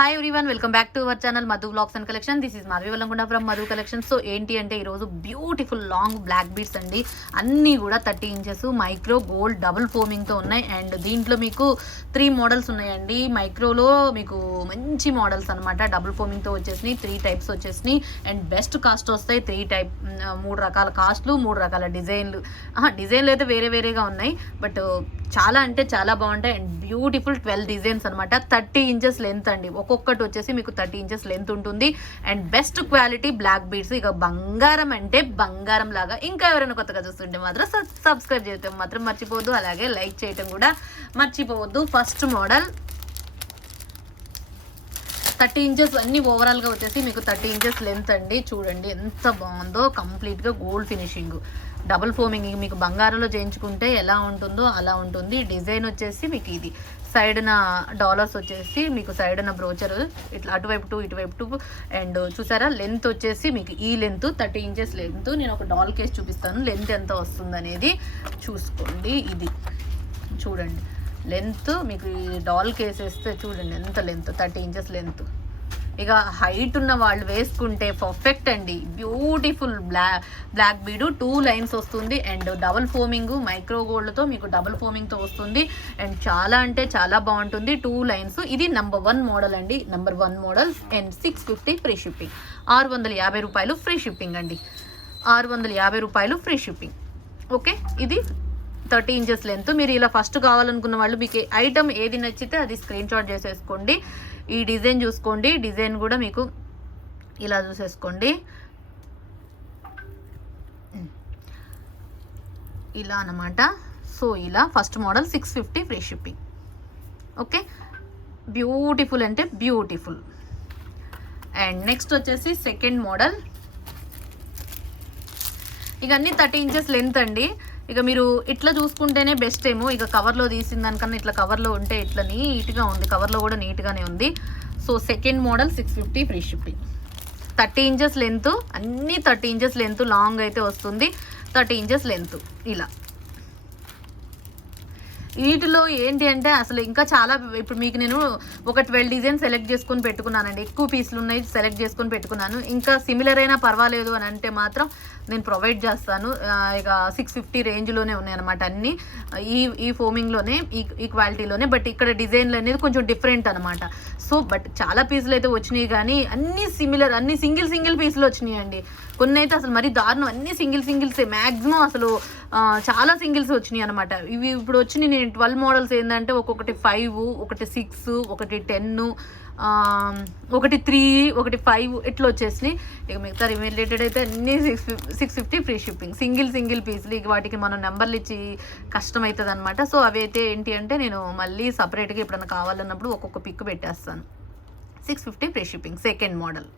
Hi everyone, welcome back to our channel Madhu vlogs and collection. This is Madhavi Vallamkonda from Madhu collection. So ఏంటి అంటే ఈరోజు beautiful long black beads అండి. అన్నీ కూడా 30 inches micro gold double ఫోమింగ్తో ఉన్నాయి. And దీంట్లో మీకు 3 మోడల్స్ ఉన్నాయండి. మైక్రోలో మీకు మంచి మోడల్స్ అనమాట. డబుల్ ఫోమింగ్తో వచ్చేసినాయి, 3 టైప్స్ వచ్చేసినాయి. అండ్ బెస్ట్ కాస్ట్ వస్తాయి. 3 రకాల కాస్ట్లు, 3 రకాల డిజైన్లు. డిజైన్లు అయితే వేరే వేరేగా ఉన్నాయి, బట్ చాలా అంటే చాలా బాగుంటాయి. అండ్ బ్యూటిఫుల్ 12 డిజైన్స్ అనమాట. 30 ఇంచెస్ లెంత్ అండి. ఒక్కొక్కటి వచ్చేసి మీకు 30 ఇంచెస్ లెంత్ ఉంటుంది. And best quality black beads. ఇక బంగారం అంటే బంగారం లాగా. ఇంకా ఎవరైనా కొత్తగా చూస్తుంటే మాత్రం సబ్స్క్రైబ్ చేయటం మాత్రం మర్చిపోవద్దు, అలాగే లైక్ చేయటం కూడా మర్చిపోవద్దు. ఫస్ట్ మోడల్ 30 ఇంచెస్ అన్ని ఓవరాల్గా వచ్చేసి మీకు 30 ఇంచెస్ లెంత్ అండి. చూడండి ఎంత బాగుందో, కంప్లీట్గా గోల్డ్ ఫినిషింగ్, డబుల్ ఫోమింగ్. మీకు బంగారంలో చేయించుకుంటే ఎలా ఉంటుందో అలా ఉంటుంది. డిజైన్ వచ్చేసి మీకు ఇది సైడ్న డాలర్స్ వచ్చేసి మీకు సైడ్న బ్రోచర్ ఇట్లా అటువైపు 2 ఇటువైపు 2. అండ్ చూసారా లెంత్ వచ్చేసి మీకు ఈ లెంత్ 30 ఇంచెస్ లెంత్. నేను ఒక డాల్ కేస్ చూపిస్తాను, లెంత్ ఎంత వస్తుంది అనేది చూసుకోండి. ఇది చూడండి లెంత్, మీకు ఈ డాల్ కేస్ వేస్తే చూడండి ఎంత లెంత్, 30 ఇంచెస్ లెంత్. ఇక హైట్ ఉన్న వాళ్ళు వేసుకుంటే పర్ఫెక్ట్ అండి. బ్యూటిఫుల్ బ్లాక్ బీడు 2 లైన్స్ వస్తుంది. అండ్ డబుల్ ఫోమింగ్ మైక్రో గోల్డ్తో మీకు డబుల్ ఫోమింగ్తో వస్తుంది. అండ్ చాలా అంటే చాలా బాగుంటుంది. 2 లైన్స్. ఇది నెంబర్ 1 మోడల్ అండి, number 1 model. And 650 free shipping. 650 రూపాయలు ఫ్రీ షిప్పింగ్ అండి. 650 రూపాయలు ఫ్రీ షిప్పింగ్. ఓకే, ఇది 30 ఇంచెస్ లెంత్. మీరు ఇలా ఫస్ట్ కావాలనుకున్న వాళ్ళు మీకు ఐటమ్ ఏది నచ్చితే అది స్క్రీన్ షాట్ చేసేసుకోండి. ఈ డిజైన్ చూసుకోండి, డిజైన్ కూడా మీకు ఇలా చూసేసుకోండి. ఇలా అన్నమాట. సో ఇలా first model 650 free shipping. Okay, beautiful అంటే బ్యూటిఫుల్. అండ్ నెక్స్ట్ వచ్చేసి సెకండ్ మోడల్. ఇక అన్ని 30 ఇంచెస్ లెంత్ అండి. ఇక మీరు ఇట్లా చూసుకుంటేనే బెస్ట్ ఏమో. ఇక కవర్లో తీసిన దానికన్నా ఇట్లా కవర్లో ఉంటే ఇట్లా నీట్గా ఉంది, కవర్లో కూడా నీట్గానే ఉంది. So second model 650 free shipping. 30 inches length, అన్నీ 30 ఇంచెస్ లెంత్. లాంగ్ అయితే వస్తుంది 30 ఇంచెస్ లెంత్. ఇలా వీటిలో ఏంటి అంటే అసలు ఇంకా చాలా, ఇప్పుడు మీకు నేను ఒక 12 డిజైన్ సెలెక్ట్ చేసుకొని పెట్టుకున్నానండి. ఎక్కువ పీసులు ఉన్నాయి, సెలెక్ట్ చేసుకొని పెట్టుకున్నాను. ఇంకా సిమిలర్ అయినా పర్వాలేదు అని అంటే మాత్రం నేను ప్రొవైడ్ చేస్తాను. ఇక 650 రేంజ్లోనే ఉన్నాయన్నమాట అన్నీ. ఈ ఫోమింగ్లోనే, ఈ క్వాలిటీలోనే. బట్ ఇక్కడ డిజైన్లు అనేది కొంచెం డిఫరెంట్ అనమాట. సో బట్ చాలా పీసులు అయితే వచ్చినాయి, కానీ అన్నీ సిమిలర్, అన్ని సింగిల్ పీసులు వచ్చినాయి అండి. కొన్ని అయితే అసలు మరీ దారుణం, అన్ని సింగిల్సే మ్యాక్సిమం. అసలు చాలా సింగిల్స్ వచ్చినాయి అనమాట. ఇవి ఇప్పుడు వచ్చినాయి నేను 12 మోడల్స్ ఏంటంటే ఒక్కొక్కటి 5, ఒకటి 6, ఒకటి 10, ఒకటి 3, ఒకటి 5 ఇట్లా వచ్చేసినాయి. ఇక మిగతా రిలేటెడ్ అయితే అన్నీ 650 ఫ్రీ షిప్పింగ్. సింగిల్ పీసులు. ఇక వాటికి మనం నెంబర్లు ఇచ్చి కష్టం అవుతుంది అనమాట. సో అవి అయితే ఏంటి అంటే నేను మళ్ళీ సపరేట్గా ఎప్పుడైనా కావాలన్నప్పుడు ఒక్కొక్క పిక్ పెట్టేస్తాను. 650 ఫ్రీ షిప్పింగ్ సెకండ్ మోడల్.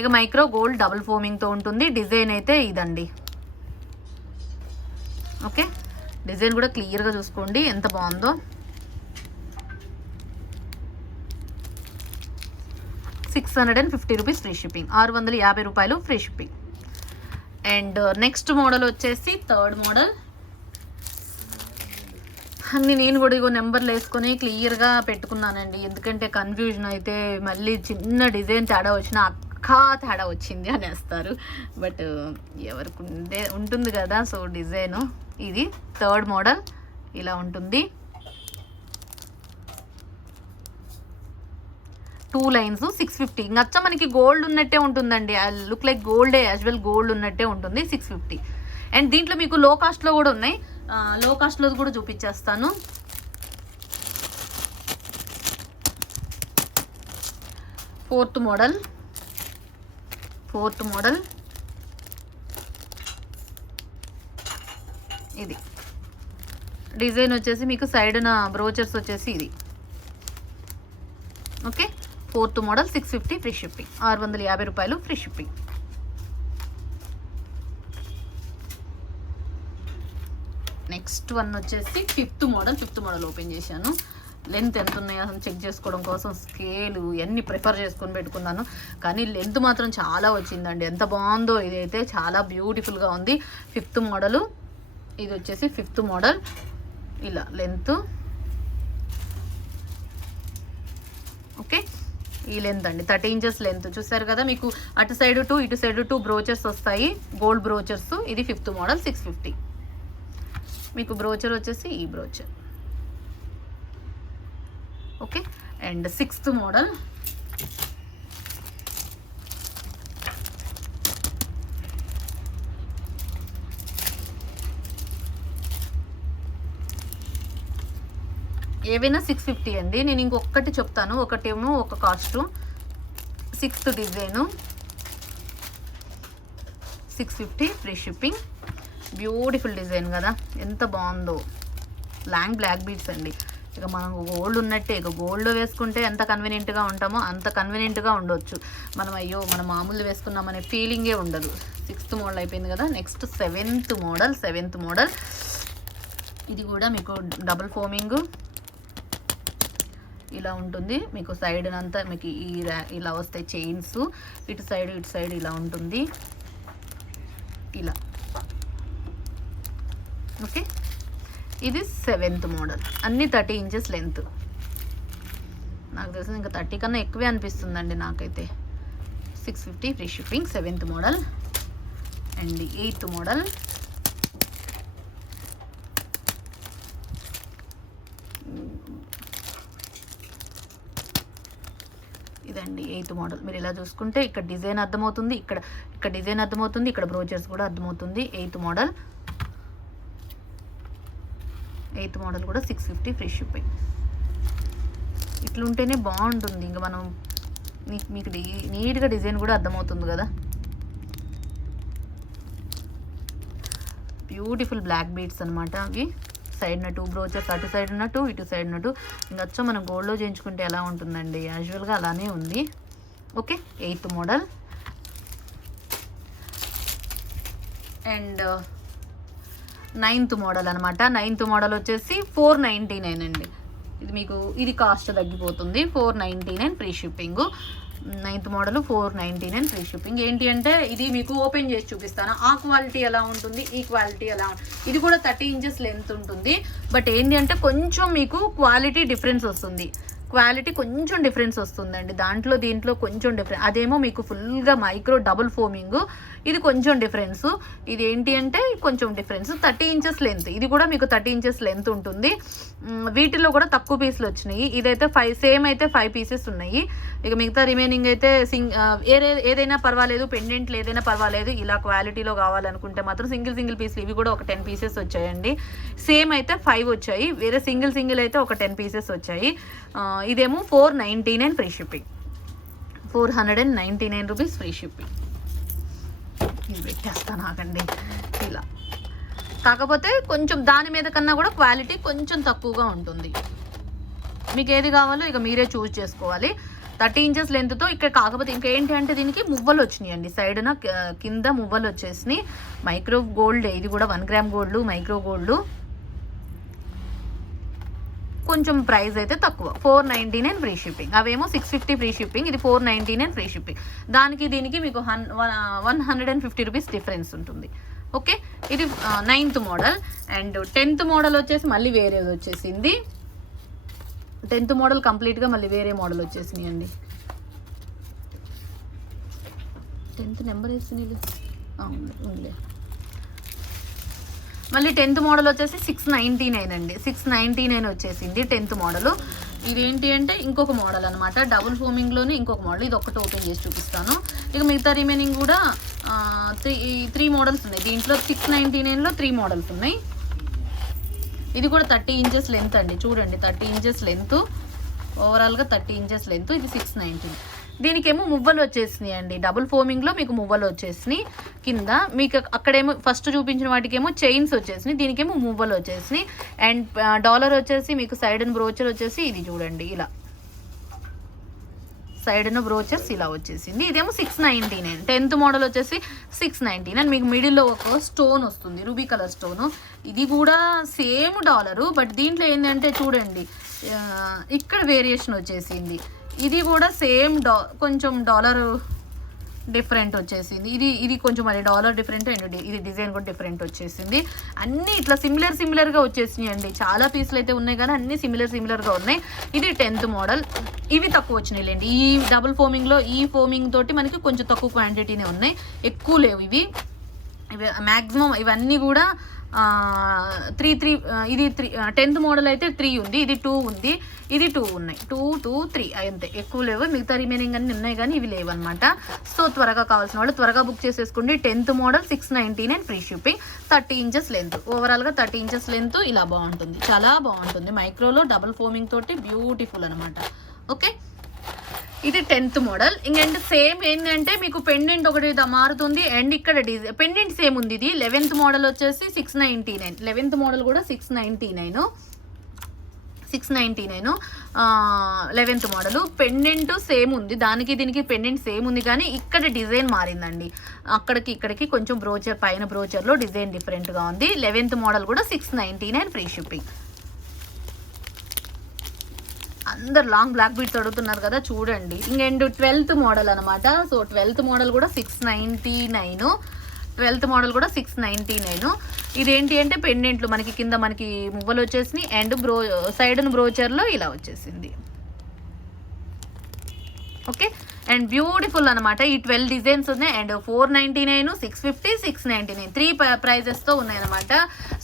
ఇక మైక్రో గోల్డ్ డబుల్ ఫోమింగ్తో ఉంటుంది. డిజైన్ అయితే ఇదండి. ఓకే, డిజైన్ కూడా క్లియర్గా చూసుకోండి ఎంత బాగుందో. 650 రూపీస్ ఫ్రీ షిప్పింగ్. 650 రూపాయలు free shipping. And next model వచ్చేసి థర్డ్ మోడల్. అన్ని నేను కూడా ఇగో నెంబర్లు వేసుకొని క్లియర్గా పెట్టుకున్నానండి. ఎందుకంటే కన్ఫ్యూజన్ అయితే మళ్ళీ చిన్న డిజైన్ తేడా వచ్చినా తేడా వచ్చింది అనేస్తారు. బట్ ఎవరికి ఉంటుంది కదా. సో డిజైను ఇది థర్డ్ మోడల్ ఇలా ఉంటుంది. 2 లైన్స్ 650. నచ్చ మనకి గోల్డ్ ఉన్నట్టే ఉంటుందండి. లుక్ లైక్ గోల్డే, యాజువల్ గోల్డ్ ఉన్నట్టే ఉంటుంది. 650. అండ్ దీంట్లో మీకు లో కాస్ట్లో కూడా ఉన్నాయి. లో కాస్ట్లో కూడా చూపించేస్తాను. ఫోర్త్ మోడల్ ఇది డిజైన్ వచ్చేసి మీకు సైడ్న బ్రోచర్స్ వచ్చేసి ఇది. Okay, fourth model 650 free shipping. 650 రూపాయలు ఫ్రీ షిప్పింగ్. నెక్స్ట్ వన్ వచ్చేసి ఫిఫ్త్ మోడల్ ఓపెన్ చేశాను. లెంత్ ఎంత ఉన్నాయో అసలు చెక్ చేసుకోవడం కోసం స్కేలు ఇవన్నీ ప్రిఫర్ చేసుకొని పెట్టుకున్నాను. కానీ లెంత్ మాత్రం చాలా వచ్చిందండి. ఎంత బాగుందో, ఇదైతే చాలా బ్యూటిఫుల్గా ఉంది. 5th model. ఇది వచ్చేసి 5th మోడల్. ఇలా లెంత్. ఓకే, ఈ లెంత్ అండి 30 ఇంచెస్ లెంత్ చూసారు కదా. మీకు అటు సైడ్ 2 ఇటు సైడ్ 2 బ్రోచర్స్ వస్తాయి, గోల్డ్ బ్రోచర్స్. ఇది 5th మోడల్ 650. మీకు బ్రోచర్ వచ్చేసి ఈ brochure. Okay. And 6th model ఏవైనా 650 అండి. నేను ఇంకొకటి చెప్తాను, ఒకటేమో ఒక cost. 6th design 650 free shipping. Beautiful design కదా, ఎంత బాగుందో. లాంగ్ బ్లాక్ బీడ్స్ అండి. ఇక మనం గోల్డ్ ఉన్నట్టే, ఇక గోల్డ్ వేసుకుంటే ఎంత కన్వీనియంట్గా ఉంటామో అంత కన్వీనియంట్గా ఉండొచ్చు. మనం అయ్యో మనం మామూలు వేసుకున్నామనే ఫీలింగే ఉండదు. 6th మోడల్ అయిపోయింది కదా. Next 7th model. ఇది కూడా మీకు డబుల్ ఫోమింగ్ ఇలా ఉంటుంది. మీకు సైడ్ అంతా మీకు ఇలా వస్తాయి చైన్స్. ఇటు సైడ్ ఇలా ఉంటుంది ఇలా. ఓకే. ఇది 7th మోడల్. అన్ని 30 ఇంచెస్ లెంత్. నాకు తెలిసి ఇంకా 30 కన్నా ఎక్కువే అనిపిస్తుందండి నాకైతే. 650 free shipping. 7th model. And 8th model. ఇదండి 8th మోడల్. మీరు ఇలా చూసుకుంటే ఇక్కడ డిజైన్ అర్థమవుతుంది, ఇక్కడ డిజైన్ అర్థమవుతుంది, ఇక్కడ బ్రోచర్స్ కూడా అర్థమవుతుంది. 8th మోడల్ కూడా 650 ఫ్రీ షిప్పింగ్. ఇట్లుంటేనే బాగుంటుంది. ఇంకా మనం మీకు నీట్గా డిజైన్ కూడా అర్థమవుతుంది కదా. బ్యూటిఫుల్ బ్లాక్ బీడ్స్ అనమాట అవి. సైడ్న 2 బ్రోచర్స్, అటు సైడ్ 2 ఇటు సైడ్ 2. ఇంకా వచ్చా మనం గోల్డ్లో చేయించుకుంటే ఎలా ఉంటుందండి, యాజువల్గా అలానే ఉంది. Okay. 8th model. And 9th model అనమాట. 9th మోడల్ వచ్చేసి 499 అండి. ఇది మీకు ఇది కాస్ట్ తగ్గిపోతుంది. 499 free shipping. 9th model 499 free shipping. ఏంటి అంటే ఇది మీకు ఓపెన్ చేసి చూపిస్తాను. ఆ క్వాలిటీ ఎలా ఉంటుంది, ఈ క్వాలిటీ ఎలా ఉంటుంది. ఇది కూడా 30 ఇంచెస్ లెంత్ ఉంటుంది. బట్ ఏంటి అంటే కొంచెం మీకు క్వాలిటీ డిఫరెన్స్ వస్తుంది. క్వాలిటీ కొంచెం డిఫరెన్స్ వస్తుందండి. దీంట్లో కొంచెం డిఫరెన్స్. అదేమో మీకు ఫుల్గా మైక్రో డబుల్ ఫోమింగ్. ఇది కొంచెం డిఫరెన్స్. ఇది ఏంటి అంటే కొంచెం డిఫరెన్స్. 30 inches length. ఇది కూడా మీకు 30 ఇంచెస్ లెంత్ ఉంటుంది. వీటిలో కూడా తక్కువ పీసులు వచ్చినాయి. ఇదైతే 5 పీసెస్ ఉన్నాయి. ఇక మిగతా రిమైనింగ్ అయితే ఏదైనా పర్వాలేదు, పెండెంట్లు ఏదైనా పర్వాలేదు. ఇలా క్వాలిటీలో కావాలనుకుంటే మాత్రం సింగిల్ పీసులు ఇవి కూడా ఒక 10 పీసెస్ వచ్చాయండి. సేమ్ అయితే 5 వచ్చాయి. వేరే సింగిల్ అయితే ఒక 10 పీసెస్ వచ్చాయి. ఇదేమో 499 free shipping. 499 rupees free shipping. ఇది పెట్టేస్తాను ఆగండి ఇలా. కాకపోతే కొంచెం దాని మీద కన్నా కూడా క్వాలిటీ కొంచెం తక్కువగా ఉంటుంది. మీకు ఏది కావాలో ఇక మీరే చూస్ చేసుకోవాలి. 30 ఇంచెస్ లెంత్తో ఇక్కడ. కాకపోతే ఇంకా ఏంటి అంటే దీనికి మువ్వలు వచ్చినాయండి. సైడ్న కింద మువ్వలు వచ్చేసినాయి. Micro gold. ఇది కూడా 1 గ్రామ్ గోల్డ్, మైక్రో గోల్డ్. కొంచెం ప్రైస్ అయితే తక్కువ. 499 ఫ్రీ షిప్పింగ్. అవేమో 650 ఫ్రీ షిప్పింగ్. ఇది 499 ఫ్రీ షిప్పింగ్. దీనికి మీకు 150 రూపీస్ డిఫరెన్స్ ఉంటుంది. ఓకే. ఇది 9th model. And 10th model వచ్చేసి మళ్ళీ వేరేది వచ్చేసింది. 10th మోడల్ కంప్లీట్గా మళ్ళీ వేరే మోడల్ వచ్చేసినాయి అండి. 10th నెంబర్ వేసినాయి ఉందిలే. మళ్ళీ 10th మోడల్ వచ్చేసి 699 అండి. 699 వచ్చేసింది 10th మోడల్. ఇదేంటి అంటే ఇంకొక మోడల్ అనమాట. డబుల్ ఫోమింగ్లోనే ఇంకొక మోడల్. ఇది ఒక్కటి ఓపెన్ చేసి చూపిస్తాను. ఇక మిగతా రిమైనింగ్ కూడా 3 మోడల్స్ ఉన్నాయి. దీంట్లో 699లో 3 మోడల్స్ ఉన్నాయి. ఇది కూడా 30 ఇంచెస్ లెంత్ అండి. చూడండి 30 ఇంచెస్ లెంత్. ఓవరాల్గా 30 ఇంచెస్ లెంత్. ఇది 690. దీనికేమో మువ్వలు వచ్చేసినాయి అండి. డబుల్ ఫోమింగ్లో మీకు మువ్వలు వచ్చేసినాయి కింద. మీకు అక్కడేమో ఫస్ట్ చూపించిన వాటికేమో చైన్స్ వచ్చేసినాయి, దీనికేమో మువ్వలు వచ్చేసినాయి. అండ్ డాలర్ వచ్చేసి మీకు సైడ్ అండ్ బ్రోచర్ వచ్చేసి ఇది చూడండి ఇలా. సైడ్ అండ్ బ్రోచర్స్ ఇలా వచ్చేసింది. ఇదేమో 699. 10th మోడల్ వచ్చేసి 699. మీకు మిడిల్లో ఒక స్టోన్ వస్తుంది, రూబీ కలర్ స్టోన్. ఇది కూడా సేమ్ డాలరు. బట్ దీంట్లో ఏంటంటే చూడండి ఇక్కడ వేరియేషన్ వచ్చేసింది. ఇది కూడా సేమ్ కొంచెం డాలర్ డిఫరెంట్ వచ్చేసింది. ఇది కొంచెం మరి డాలర్ డిఫరెంట్ అండ్ ఇది డిజైన్ కూడా డిఫరెంట్ వచ్చేసింది. అన్నీ ఇట్లా సిమిలర్గా వచ్చేసినాయి అండి. చాలా పీసులు అయితే ఉన్నాయి కానీ అన్నీ సిమిలర్గా ఉన్నాయి. ఇది 10th మోడల్. ఇవి తక్కువ వచ్చినాయిలేండి. ఈ డబుల్ ఫోమింగ్లో ఈ ఫోమింగ్ తోటి మనకి కొంచెం తక్కువ క్వాంటిటీనే ఉన్నాయి, ఎక్కువ లేవు ఇవి మ్యాక్సిమం. ఇవన్నీ కూడా 3 ఇది 10th మోడల్ అయితే 3 ఉంది, ఇది 2 ఉంది, ఇది 2 ఉన్నాయి, 2 2 3 అంతే, ఎక్కువ లేవు. మిగతా రిమైనింగ్ అన్ని ఉన్నాయి కానీ ఇవి లేవు అనమాట. సో త్వరగా కావాల్సిన వాళ్ళు త్వరగా బుక్ చేసేసుకోండి. 10th model 699 free shipping, 30 inches length, ఓవరాల్గా 30 ఇంచెస్ లెంత్. ఇలా బాగుంటుంది, చాలా బాగుంటుంది. మైక్రోలో డబుల్ ఫోమింగ్ తోటి బ్యూటిఫుల్ అనమాట. ఓకే, ఇది 10th మోడల్. ఇంకంటే సేమ్ ఏంటంటే మీకు పెండెంట్ ఒకటి మారుతుంది అండ్ ఇక్కడ పెండెంట్ సేమ్ ఉంది. ఇది 11th మోడల్ వచ్చేసి 699, 11th మోడల్ కూడా 699, 11th మోడల్. పెండెంట్ సేమ్ ఉంది, దానికి దీనికి పెండెంట్ సేమ్ ఉంది కానీ ఇక్కడ డిజైన్ మారిందండి. అక్కడికి ఇక్కడికి కొంచెం బ్రోచర్, పైన బ్రోచర్లో డిజైన్ డిఫరెంట్గా ఉంది. 11th మోడల్ కూడా 699 ఫ్రీ షిప్పింగ్. అందరు లాంగ్ బ్లాక్ బీట్స్ అడుగుతున్నారు కదా, చూడండి. ఇంకెండ్ 12th మోడల్ అనమాట. సో 12th మోడల్ కూడా 699, 12th మోడల్ కూడా 699. ఇదేంటి అంటే పెండెంట్లు మనకి కింద మనకి మువ్వలు వచ్చేసినాయి అండ్ సైడ్ బ్రోచర్లో ఇలా వచ్చేసింది. ఓకే, అండ్ బ్యూటిఫుల్ అనమాట. ఈ 12 డిజైన్స్ ఉన్నాయి అండ్ 499, 650, 699 3 ప్రైజెస్తో ఉన్నాయన్నమాట.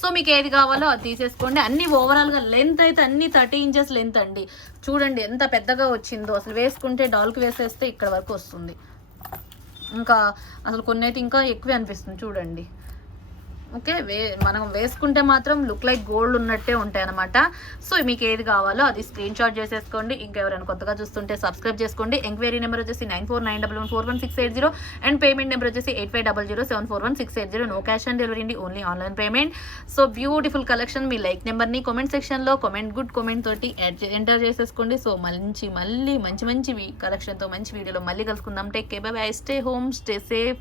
సో మీకు ఏది కావాలో అది తీసేసుకోండి. అన్ని ఓవరాల్గా లెంత్ అయితే అన్ని 30 ఇంచెస్ లెంత్ అండి. చూడండి ఎంత పెద్దగా వచ్చిందో, అసలు వేసుకుంటే డాల్కి వేసేస్తే ఇక్కడ వరకు వస్తుంది. ఇంకా అసలు కొన్ని అయితే ఇంకా ఎక్కువే అనిపిస్తుంది చూడండి. ఓకే, మనం వేసుకుంటే మాత్రం లుక్ లైక్ గోల్డ్ ఉన్నట్టే ఉంటాయి అనమాట. సో మీకు ఏది కావాలో అది స్క్రీన్ షాట్ చేసేసుకోండి. ఇంకెవరైనా కొత్తగా చూస్తుంటే సబ్స్క్రైబ్ చేసుకోండి. ఎంక్వైరీ నెంబర్ వచ్చేసి 9491141680 అండ్ పేమెంట్ నెంబర్ వచ్చేసి 8500741680. నో క్యాష్ ఆన్ డెలివరీ అండి, only online payment. So beautiful collection. మీ లైక్ నెంబర్ని కామెంట్ సెక్షన్లో గుడ్ కామెంట్ తోటి ఎంటర్ చేసేసుకోండి. సో మళ్ళీ మంచి కలెక్షన్తో మంచి వీడియోలో మళ్ళీ కలుసుకుందాం. Take care, bye bye, stay home, stay safe.